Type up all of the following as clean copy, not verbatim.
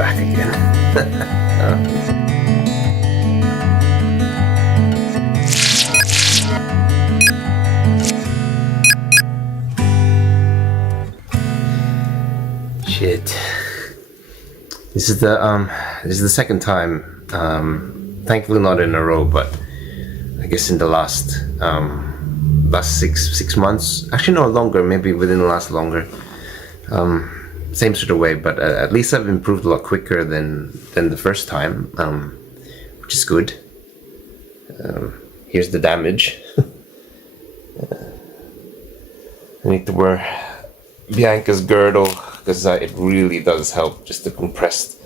back again. Shit. This is the second time. Thankfully not in a row, but I guess in the last six months. Actually, no, longer. Maybe within the last longer. Same sort of way, but at least I've improved a lot quicker than the first time, which is good. Here's the damage. I need to wear Bianca's girdle because it really does help just to compress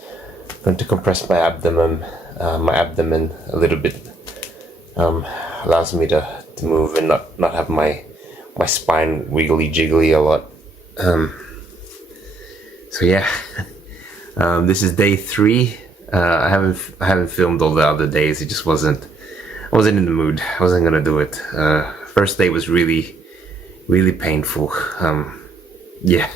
my abdomen a little bit. Allows me to move and not have my spine wiggly jiggly a lot. So yeah, this is day 3. I haven't filmed all the other days. It just wasn't in the mood. I wasn't gonna do it. First day was really painful. Yeah.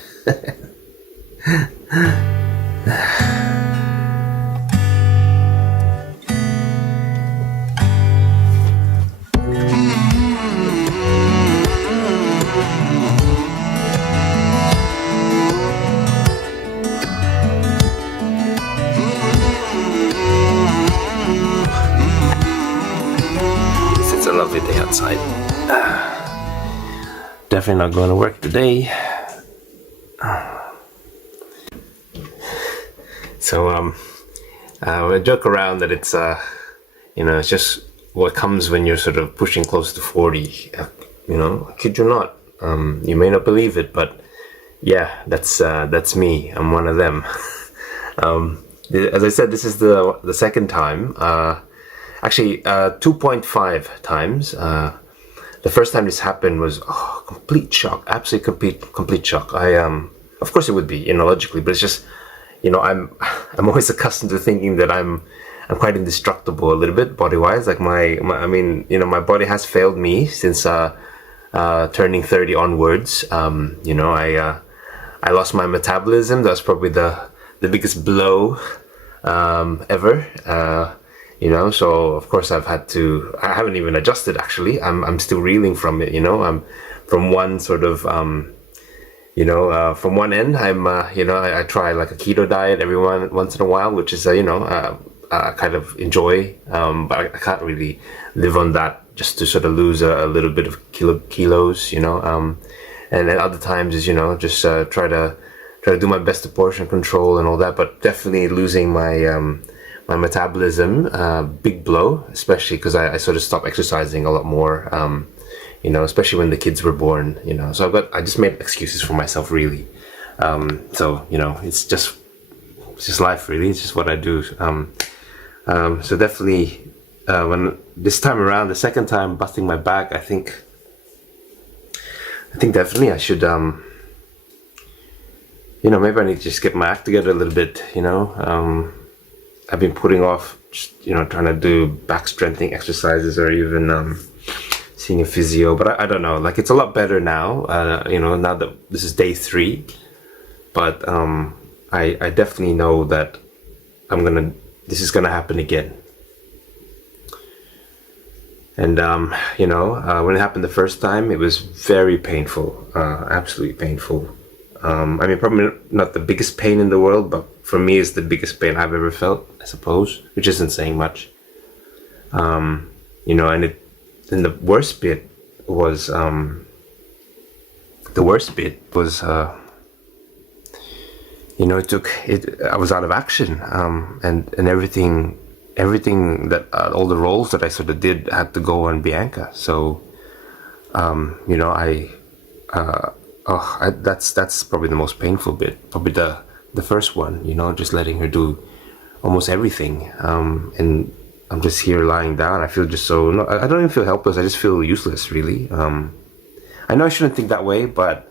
It's a lovely day outside. Definitely not going to work today. So I joke around that it's it's just what comes when you're sort of pushing close to 40. I kid you not. You may not believe it, but yeah, that's me. I'm one of them. As I said, this is the second time. Actually, 2.5 times. The first time this happened was complete shock, absolutely complete shock. Of course it would be, logically, but it's just, I'm always accustomed to thinking that I'm quite indestructible a little bit body-wise. Like my body has failed me since turning 30 onwards. I lost my metabolism. That's probably the biggest blow ever. So of course I haven't even adjusted actually. I'm still reeling from it, I'm from one sort of, from one end, I try like a keto diet every once in a while, which is, I kind of enjoy, but I can't really live on that just to sort of lose a little bit of kilos, and then other times is, just try to do my best to portion control and all that, but definitely losing my metabolism, big blow, especially because I sort of stopped exercising a lot more, especially when the kids were born, so I just made excuses for myself really. So, it's just life really, it's just what I do. So definitely, when this time around, the second time busting my back, I think definitely I should, maybe I need to just get my act together a little bit, I've been putting off, just, trying to do back strengthening exercises or even seeing a physio, but I don't know. Like it's a lot better now. Now that this is day 3, but I definitely know that this is gonna happen again. And when it happened the first time, it was very painful, absolutely painful. Probably not the biggest pain in the world, but for me it's the biggest pain I've ever felt, I suppose, which isn't saying much. And the worst bit was, I was out of action, and everything that, all the roles that I sort of did had to go on Bianca. So, that's probably the most painful bit, probably the first one, just letting her do almost everything, and I'm just here lying down. I feel just I don't even feel helpless, I just feel useless really. I know I shouldn't think that way, but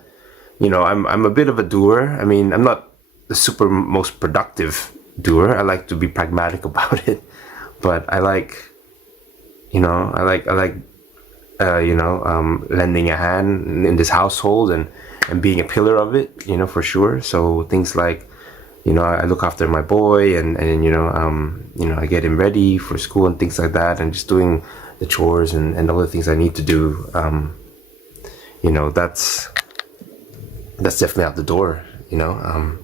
I'm a bit of a doer. I'm not the most productive doer. I like to be pragmatic about it, but I like lending a hand in this household and being a pillar of it, for sure. So things like, you know, I look after my boy, and you know, I get him ready for school and things like that, and just doing the chores and all the things I need to do. You know, that's definitely out the door. You know,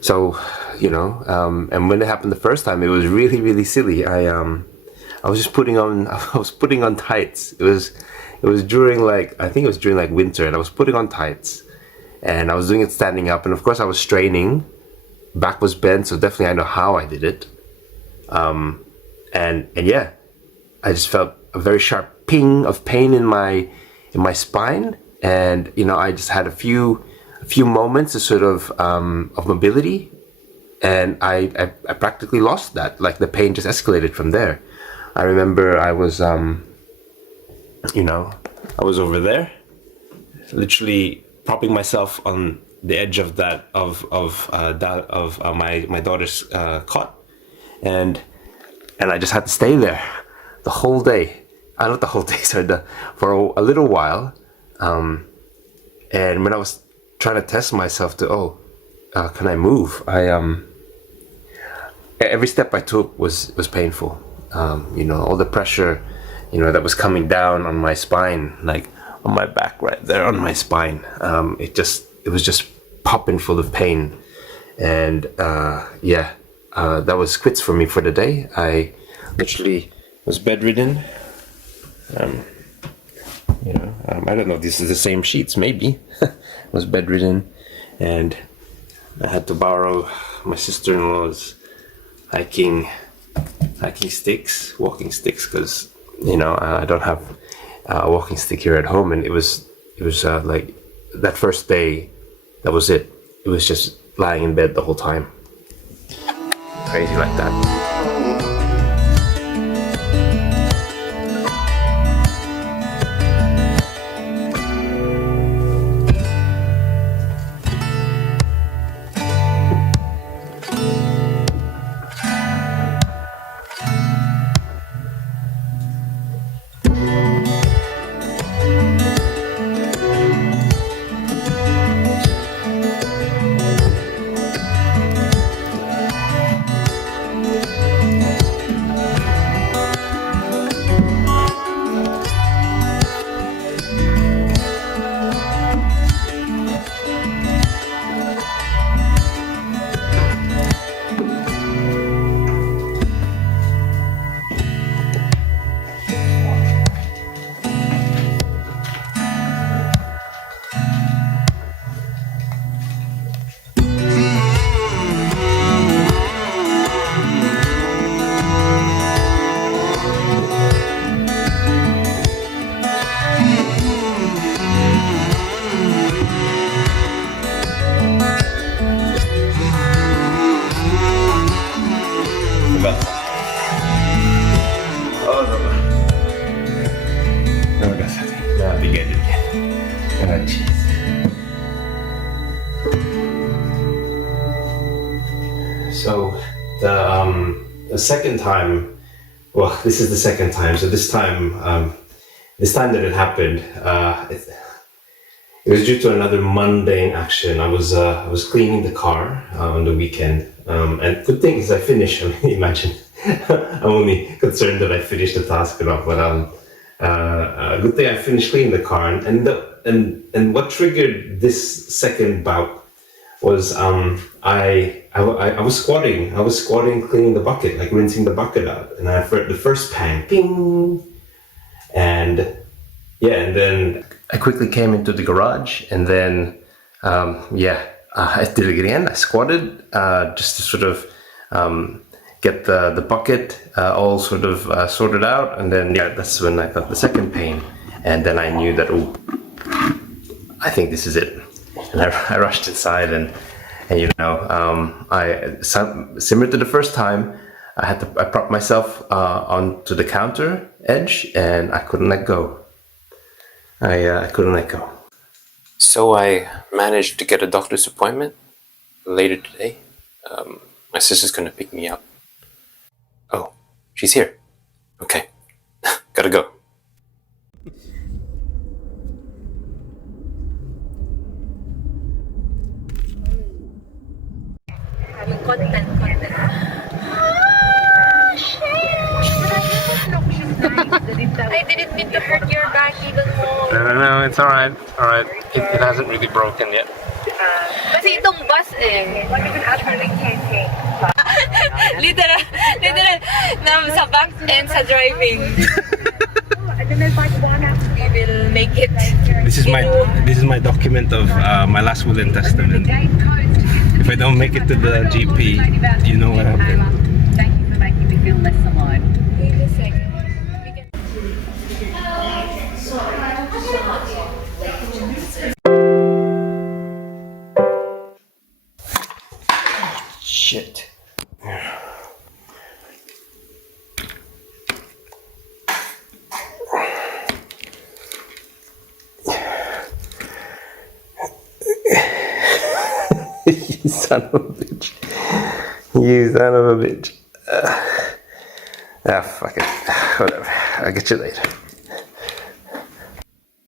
so you know, and when it happened the first time, it was really, really silly. I was just putting on tights. It was during like, I think it was during like winter, and I was putting on tights, and I was doing it standing up, and of course I was straining. Back was bent, so definitely I know how I did it. And yeah, I just felt a very sharp ping of pain in my spine, and you know, I just had a few moments of sort of mobility, and I practically lost that. Like the pain just escalated from there. I remember I was you know, I was over there, literally propping myself on the edge of that my daughter's cot, and I just had to stay there the whole day. Not the whole day, sorry, for a little while. And when I was trying to test myself to, can I move? Every step I took was painful. You know, all the pressure, you know, that was coming down on my spine, like on my back right there on my spine. It was just popping full of pain. And yeah, that was quits for me for the day. I literally was bedridden. You know, I don't know if this is the same sheets, maybe. Was bedridden, and I had to borrow my sister-in-law's hiking sticks, walking sticks, because you know, I don't have a walking stick here at home, and it was like that first day, that was it. It was just lying in bed the whole time, crazy like that. So the second time, well, this is the second time. So this time that it happened, it was due to another mundane action. I was cleaning the car on the weekend, and good thing is I finished. I mean, imagine, I'm only concerned that I finished the task or not, but good thing I finished cleaning the car, and what triggered this second bout was I was squatting. I was squatting, cleaning the bucket, like rinsing the bucket out, and I heard the first pang, ping, and yeah, and then I quickly came into the garage, and then I did it again. I squatted just to sort of get the bucket all sort of sorted out, and then that's when I got the second pain, and then I knew that I think this is it, and I rushed inside, and you know, similar to the first time, I propped myself onto the counter edge, and I couldn't let go. I couldn't let go. So I managed to get a doctor's appointment later today. My sister's gonna pick me up. Oh, she's here. Okay, gotta go. Content. I didn't mean to put your back even more. No, it's alright. Alright. It hasn't really broken yet. Kasi itong bus eh. literal, sa back and sa driving. We will make it. This is my document of my last will and testament. If I don't make it to the GP, you know what happened. Thank you for making me feel less alone. Wait a second. Shit. You son of a bitch. You son of a bitch. Fuck it. Whatever. I'll get you later.